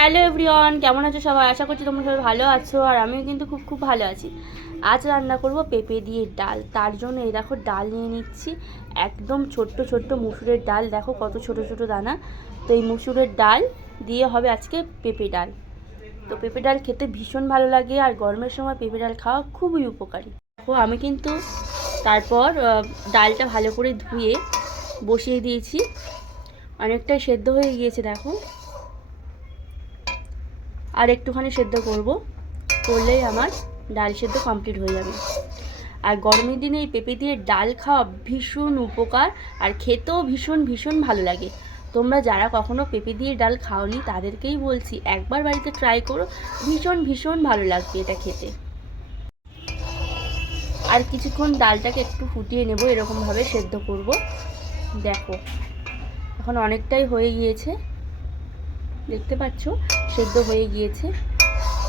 Hello everyone, কেমন আছো সবাই? আশা করছি তোমরা সবাই ভালো আছো। আর আমিও কিন্তু খুব ভালো আছি। আজ রান্না করব পেঁপে দিয়ে ডাল। তার জন্য এই দেখো ডাল নিয়ে নিচ্ছি, একদম ছোট্ট ছোট্ট মুসুরের ডাল। দেখো কত ছোট ছোট দানা। তো এই মুসুরের ডাল দিয়ে হবে আজকে পেঁপে ডাল। তো পেঁপে ডাল খেতে ভীষণ ভালো লাগে, আর গরমের সময় পেঁপে ডাল খাওয়া খুবই উপকারী। দেখো আমি কিন্তু তারপর ডালটা ভালো করে ধুয়ে বসিয়ে দিয়েছি, অনেকটাই সেদ্ধ হয়ে গিয়েছে। দেখো আর একটুখানি সেদ্ধ করলেই আমার ডাল সেদ্ধ কমপ্লিট হয়ে যাবে। আর গরমের দিনে এই পেঁপে দিয়ে ডাল খাওয়া ভীষণ উপকার, আর খেতেও ভীষণ ভালো লাগে। তোমরা যারা কখনো পেঁপে দিয়ে ডাল খাওনি তাদেরকেই বলছি একবার বাড়িতে ট্রাই করো, ভীষণ ভালো লাগবে এটা খেতে। আর কিছুক্ষণ ডালটাকে একটু ফুটিয়ে নেব, এরকমভাবে সেদ্ধ করব। দেখো এখন অনেকটাই হয়ে গিয়েছে, দেখতে পাচ্ছ সেদ্ধ হয়ে গিয়েছে।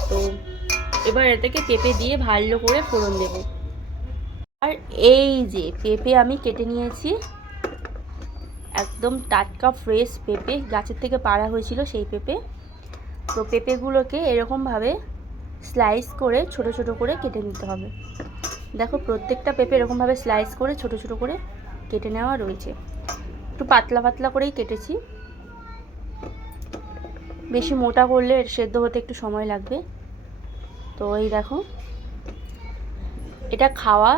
তো এবার এটাকে পেঁপে দিয়ে ভালো করে ফোড়ন দেব। আর এই যে পেঁপে আমি কেটে নিয়েছি, একদম টাটকা ফ্রেশ পেঁপে, গাছের থেকে পাড়া হয়েছিল সেই পেঁপে। তো পেঁপেগুলোকে এরকমভাবে স্লাইস করে ছোট ছোট করে কেটে নিতে হবে। দেখো প্রত্যেকটা পেঁপে এরকমভাবে স্লাইস করে ছোট ছোট করে কেটে নেওয়া রয়েছে। একটু পাতলা করেই কেটেছি, বেশি মোটা করলে সেদ্ধ হতে একটু সময় লাগবে। তো এই দেখো, এটা খাওয়া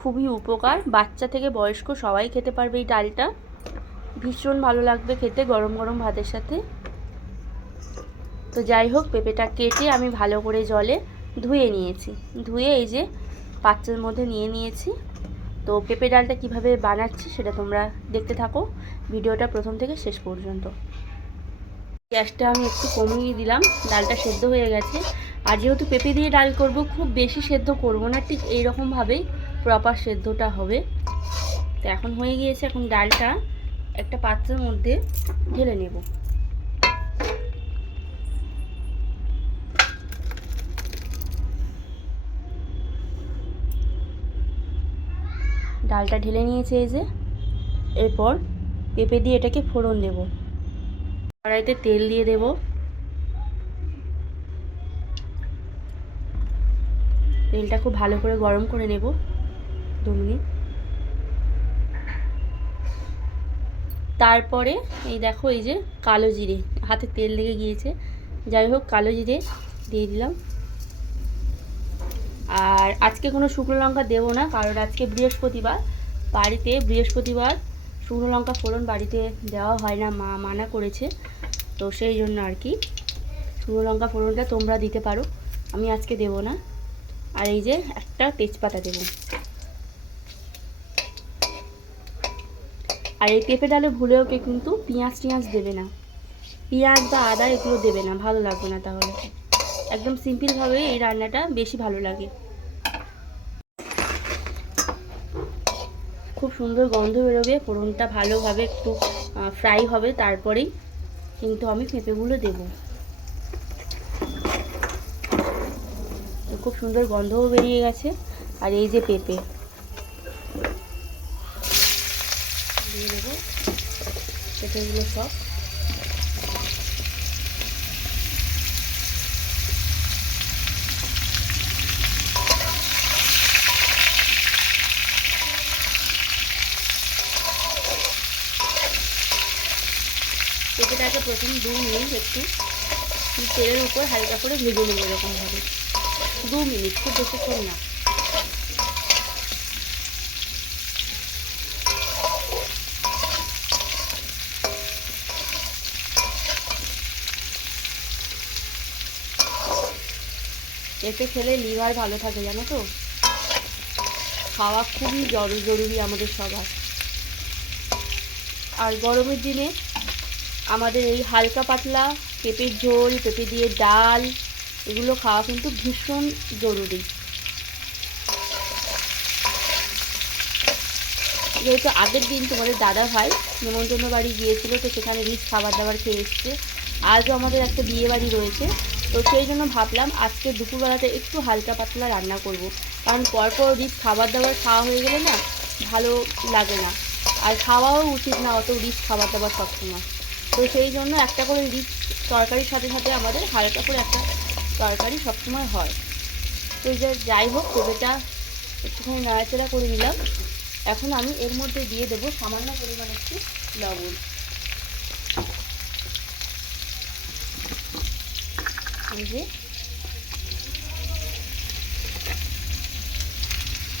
খুবই উপকার, বাচ্চা থেকে বয়স্ক সবাই খেতে পারবে এই ডালটা। ভীষণ ভালো লাগবে খেতে গরম গরম ভাতের সাথে। তো যাই হোক, পেঁপেটা কেটে আমি ভালো করে জলে ধুয়ে নিয়েছি। ধুয়ে এই যে পাত্রের মধ্যে নিয়ে নিয়েছি। তো পেঁপে ডালটা কিভাবে বানাচ্ছি সেটা তোমরা দেখতে থাকো ভিডিওটা প্রথম থেকে শেষ পর্যন্ত। গ্যাসটা আমি একটু কমিয়ে দিলাম, ডালটা সেদ্ধ হয়ে গেছে। আর যেহেতু পেঁপে দিয়ে ডাল করব, খুব বেশি সেদ্ধ করব না, ঠিক এইরকমভাবেই প্রপার সেদ্ধটা হবে। তো এখন হয়ে গিয়েছে, এখন ডালটা একটা পাত্রের মধ্যে ঢেলে নেব। ডালটা ঢেলে নিয়েছে এই যে। এরপর পেঁপে দিয়ে এটাকে ফোড়ন দেব। কড়াইতে তেল দিয়ে দেব। তেলটা খুব ভালো করে গরম করে নেব 2 মিনিট। তারপরে এই দেখো, এই যে কালো জিরে, হাতে তেল লেগে গিয়েছে, যাই হোক কালো জিরে দিয়ে দিলাম। আর আজকে কোনো শুকনো লঙ্কা দেবো না, কারণ আজকে বৃহস্পতিবার। বাড়িতে বৃহস্পতিবার শুকনো লঙ্কা ফোড়ন বাড়িতে দেওয়া হয় না, মা মানা করেছে। তো সেই জন্য আর কি শুকনো লঙ্কা ফোড়নটা তোমরা দিতে পারো, আমি আজকে দেবো না। আর এই যে একটা তেজপাতা দেব। আর এই পেঁপে ডালে ভুলেও কিন্তু পেঁয়াজ দেবে না, পেঁয়াজ বা আদা এগুলো দেবে না, ভালো লাগবে না তাহলে। একদম সিম্পলভাবে এই রান্নাটা বেশি ভালো লাগে। খুব সুন্দর গন্ধ বেরোবে, ফোড়নটা ভালোভাবে একটু ফ্রাই হবে, তারপরেই কিন্তু আমি পেঁপেগুলো দেব। তো খুব সুন্দর গন্ধও বেরিয়ে গেছে। আর এই যে পেঁপে দিয়ে দেবো, পেঁপেগুলো সব। পেঁপেটাকে প্রথম 2 মিনিট একটু তেলের উপর হালকা করে ভেজে নেবো, এরকমভাবে 2 মিনিট, খুব বেশিক্ষণ না। পেঁপে খেলে লিভার ভালো থাকে, জানো তো। খাওয়া খুবই জরুরি আমাদের সবার। আর গরমের দিনে আমাদের এই হালকা পাতলা পেঁপের ঝোল, পেঁপে দিয়ে ডাল, এগুলো খাওয়া কিন্তু ভীষণ জরুরি। যেহেতু আগের দিন তোমাদের দাদা ভাই নেমন্তন্ন বাড়ি গিয়েছিল, তো সেখানে রিচ খাবার দাবার খেয়ে এসছে। আজও আমাদের একটা বিয়ে বাড়ি রয়েছে, তো সেই জন্য ভাবলাম আজকে দুপুরবেলাতে একটু হালকা পাতলা রান্না করব। কারণ পরপর রিচ খাবার দাবার খাওয়া হয়ে গেলে না ভালো লাগে না, আর খাওয়াও উচিত না অত রিচ খাবার দাবার সবসময়। তো সেই জন্য একটা করে রিচ তরকারির সাথে সাথে আমাদের হালকা করে একটা তরকারি সবসময় হয়। তো যাই হোক, পেঁপেটা একটুখানি নাড়াচাড়া করে নিলাম। এখন আমি এর মধ্যে দিয়ে দেবো সামান্য পরিমাণ একটু লবণ। এই যে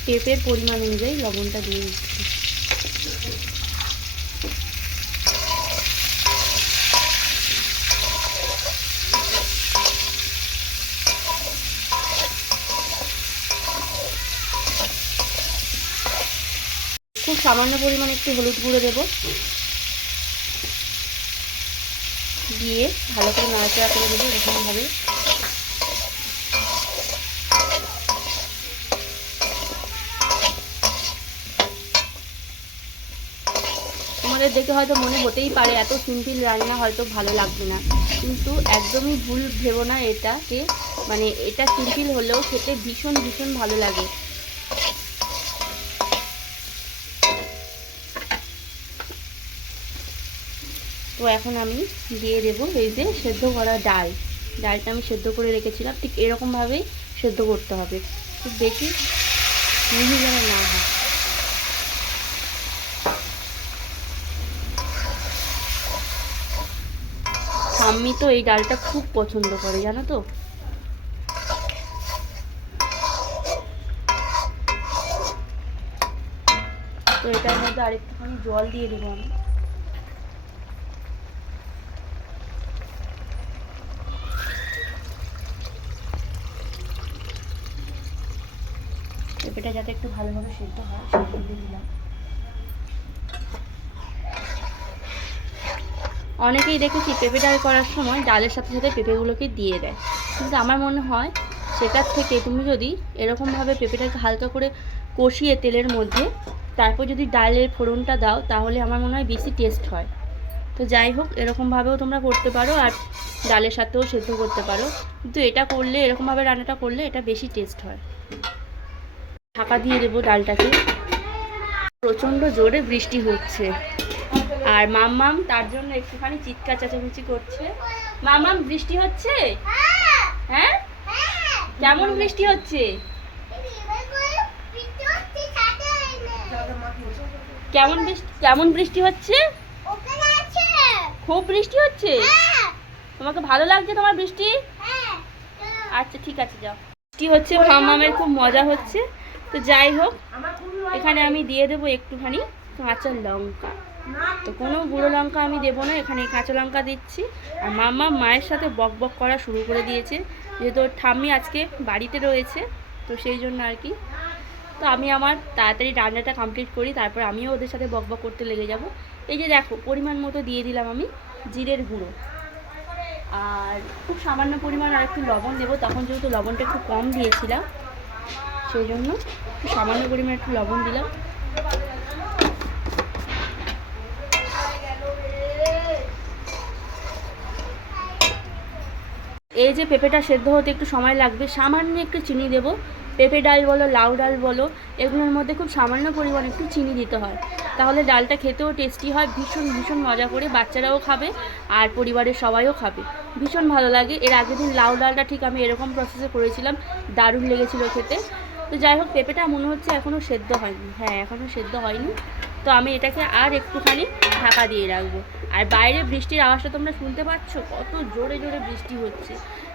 পেঁপের পরিমাণ অনুযায়ী লবণটা দিয়ে দিচ্ছি। খুব সামান্য পরিমাণ একটু হলুদ গুঁড়ো দেবো, দিয়ে ভালো করে নাড়াচাড়া করে দেবো এরকমভাবে। তোমাদের দেখে হয়তো মনে হতেই পারে এত সিম্পল রান্না হয়তো ভালো লাগবে না, কিন্তু একদমই ভুল ভেবো না এটাকে। মানে এটা সিম্পল হলেও খেতে ভীষণ ভীষণ ভালো লাগে। তো এখন আমি দিয়ে দেবো এই যে সেদ্ধ করা ডালটা আমি সেদ্ধ করে রেখেছিলাম। ঠিক এরকমভাবেই সেদ্ধ করতে হবে, খুব বেশি মিহি যেন না হয়। ঠাম্মি তো এই ডালটা খুব পছন্দ করে, জানো তো। তো এটার মধ্যে আরেকটুখানি জল দিয়ে দেবো আমি। পেঁপেটা যাতে একটু ভালোভাবে সেদ্ধ হয় সেই দিয়ে দিলাম। অনেকেই দেখেছি পেঁপে ডাল করার সময় ডালের সাথে সাথে পেঁপেগুলোকে দিয়ে দেয়, কিন্তু আমার মনে হয় সেটার থেকে তুমি যদি এরকমভাবে পেঁপেটাকে হালকা করে কষিয়ে তেলের মধ্যে তারপর যদি ডালের ফোড়নটা দাও, তাহলে আমার মনে হয় বেশি টেস্ট হয়। তো যাই হোক, এরকমভাবেও তোমরা করতে পারো, আর ডালের সাথেও সেদ্ধ করতে পারো, কিন্তু এটা করলে এরকমভাবে রান্নাটা করলে এটা বেশি টেস্ট হয়। ঢাকা দিয়ে দেবো ডালটাকে। প্রচণ্ড জোরে বৃষ্টি হচ্ছে, আর মাম্মাম তার জন্য একটুখানি চিৎকার চেঁচামেচি করছে। মাম্মাম, বৃষ্টি হচ্ছে? হ্যাঁ, কেমন বৃষ্টি হচ্ছে? কেমন বৃষ্টি হচ্ছে? খুব বৃষ্টি হচ্ছে? তোমাকে ভালো লাগছে তোমার বৃষ্টি? আচ্ছা ঠিক আছে, যাও। বৃষ্টি হচ্ছে, মাম্মামের খুব মজা হচ্ছে। তো যাই হোক, এখানে আমি দিয়ে দেবো একটুখানি কাঁচা লঙ্কা। তো কোনো গুঁড়ো লঙ্কা আমি দেবো না, এখানে কাঁচা লঙ্কা দিচ্ছি। আর মাম্মা মায়ের সাথে বক বক করা শুরু করে দিয়েছে, যেহেতু ওর ঠাম্মি আজকে বাড়িতে রয়েছে, তো সেই জন্য আর কি। তো আমি আমার তাড়াতাড়ি রান্নাটা কমপ্লিট করি, তারপর আমিও ওদের সাথে বক বক করতে লেগে যাব। এই যে দেখো, পরিমাণ মতো দিয়ে দিলাম আমি জিরের গুঁড়ো, আর খুব সামান্য পরিমাণ আর একটু লবণ দেবো। তখন যেহেতু লবণটা একটু কম দিয়েছিলাম, সেই জন্য একটু সামান্য পরিমাণ একটু লবণ দিলাম। এই যে পেঁপেটা সেদ্ধ হতে একটু সময় লাগবে, সামান্য একটু চিনি দেবো। পেঁপে ডাল বলো, লাউ ডাল বলো, এগুলোর মধ্যে খুব সামান্য পরিমাণ একটু চিনি দিতে হয়, তাহলে ডালটা খেতেও টেস্টি হয়, ভীষণ ভীষণ মজা করে বাচ্চারাও খাবে আর পরিবারের সবাইও খাবে, ভীষণ ভালো লাগে। এর আগের দিন লাউ ডালটা ঠিক আমি এরকম প্রসেসে করেছিলাম, দারুণ লেগেছিল খেতে। তো যাই হোক, পেঁপেটা মনে হচ্ছে এখনও সেদ্ধ হয়নি। হ্যাঁ, এখনও সেদ্ধ হয়নি। তো আমি এটাকে আর একটুখানি ঢাকা দিয়ে রাখবো। আর বাইরে বৃষ্টির আওয়াজটা তোমরা শুনতে পাচ্ছ, কত জোরে জোরে বৃষ্টি হচ্ছে।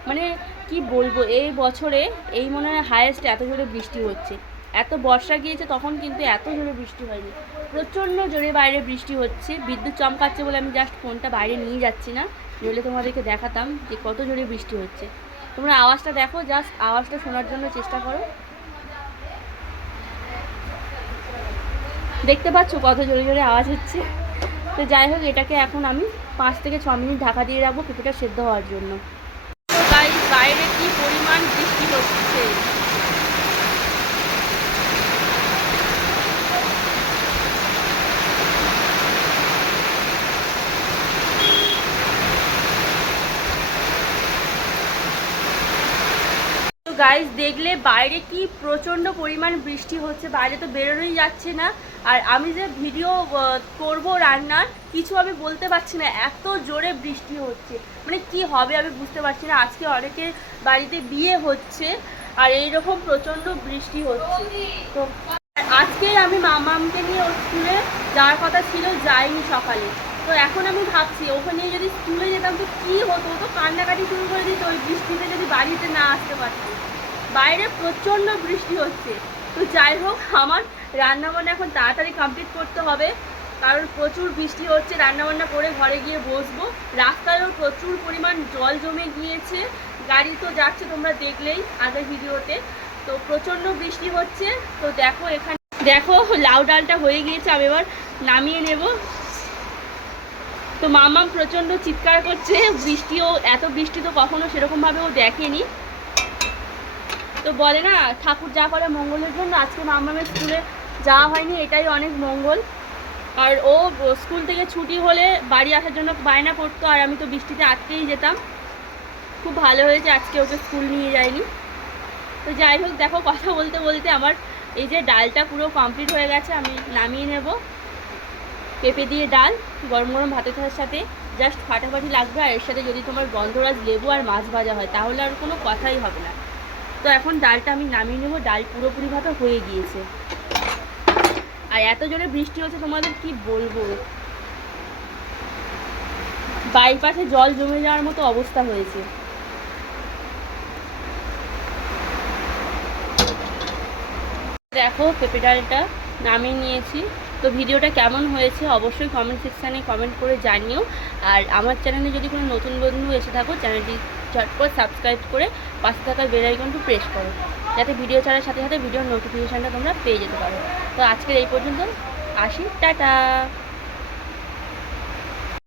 মানে কি বলবো, এই বছরে এই মনে হয় হায়েস্ট এত জোরে বৃষ্টি হচ্ছে। এত বর্ষা গিয়েছে তখন কিন্তু এত জোরে বৃষ্টি হয়নি, প্রচণ্ড জোরে বাইরে বৃষ্টি হচ্ছে। বিদ্যুৎ চমকাচ্ছে বলে আমি জাস্ট ফোনটা বাইরে নিয়ে যাচ্ছি না, নইলে তোমাদেরকে দেখাতাম যে কত জোরে বৃষ্টি হচ্ছে। তোমরা আওয়াজটা দেখো, জাস্ট আওয়াজটা শোনার জন্য চেষ্টা করো। দেখতে পাচ্ছ কত জোরে জোরে আওয়াজ হচ্ছে। তো যাই হোক, এটাকে এখন আমি 5 থেকে 6 মিনিট ঢাকা দিয়ে রাখবো পেঁপেটা সেদ্ধ হওয়ার জন্য। তো গাইস, বাইরে কি পরিমাণ বৃষ্টি হচ্ছে। তো তো গাইস দেখলে বাইরে কি প্রচণ্ড পরিমাণ বৃষ্টি হচ্ছে, বাইরে তো বেরোনোই যাচ্ছে না। আর আমি যে ভিডিও করব রান্নার কিছু আমি বলতে পারছি না, এত জোরে বৃষ্টি হচ্ছে, মানে কি হবে আমি বুঝতে পারছি না। আজকে অনেকের বাড়িতে বিয়ে হচ্ছে আর এইরকম প্রচণ্ড বৃষ্টি হচ্ছে। তো আজকে আমি মামামকে নিয়ে ওর স্কুলে যাওয়ার কথা ছিল, যাইনি সকালে। তো এখন আমি ভাবছি ওখানে যদি স্কুলে যেতাম তো কী হতো, তো কান্নাকাটি শুরু করে দিত ওই বৃষ্টিতে যদি বাড়িতে না আসতে পারতাম। বাইরে প্রচণ্ড বৃষ্টি হচ্ছে। তো যাই হোক, আমার রান্নাবান্না এখন তাড়াতাড়ি কমপ্লিট করতে হবে, কারণ প্রচুর বৃষ্টি হচ্ছে। রান্নাবান্না করে ঘরে গিয়ে বসবো। রাস্তায়ও প্রচুর পরিমাণ জল জমে গিয়েছে, গাড়ি তো যাচ্ছে তোমরা দেখলেই আগের ভিডিওতে। তো প্রচণ্ড বৃষ্টি হচ্ছে। তো দেখো এখানে দেখো লাউ ডালটা হয়ে গিয়েছে, আমি এবার নামিয়ে নেব। তো মামাম প্রচণ্ড চিৎকার করছে, বৃষ্টিও এত বৃষ্টি তো কখনো সেরকমভাবে ও দেখেনি। তো বলে না ঠাকুর যা করে মঙ্গলের জন্য, আজকে মামামের স্কুলে যাওয়া হয়নি, এটাই অনেক মঙ্গল। আর ও স্কুল থেকে ছুটি হলে বাড়ি আসার জন্য বায়না করতো, আর আমি তো বৃষ্টিতে আটকেই যেতাম। খুব ভালো হয়েছে আজকে ওকে স্কুল নিয়ে যায়নি। তো যাই হোক, দেখো কথা বলতে বলতে আমার এই যে ডালটা পুরো কমপ্লিট হয়ে গেছে, আমি নামিয়ে নেব। পেঁপে দিয়ে ডাল গরম গরম ভাতের সাথে জাস্ট ফাটাফাটি লাগবে। আর এর সাথে যদি তোমার গন্ধরাজ লেবু আর মাছ ভাজা হয় তাহলে আর কোনো কথাই হবে না। তো এখন ডালটা আমি নামিয়ে নেব, ডাল পুরোপুরিভাবে হয়ে গিয়েছে। আর এত জোরে বৃষ্টি হচ্ছে তোমাদের কি বলবো, বাইপাসে জল জমে যাওয়ার মতো অবস্থা হয়েছে। দেখো পেঁপে ডালটা নামিয়ে নিয়েছি। তো ভিডিওটা কেমন হয়েছে অবশ্যই কমেন্ট সেকশানে কমেন্ট করে জানিও। আর আমার চ্যানেলে যদি কোনো নতুন বন্ধু এসে থাকো, চ্যানেলটি ঝটপট সাবস্ক্রাইব করে পাশে থাকা বেল আইকনটি প্রেস করো, যাতে ভিডিও ছাড়ার সাথে সাথে ভিডিওর নোটিফিকেশানটা তোমরা পেয়ে যেতে পারো। তো আজকের এই পর্যন্ত, আসি, টাটা।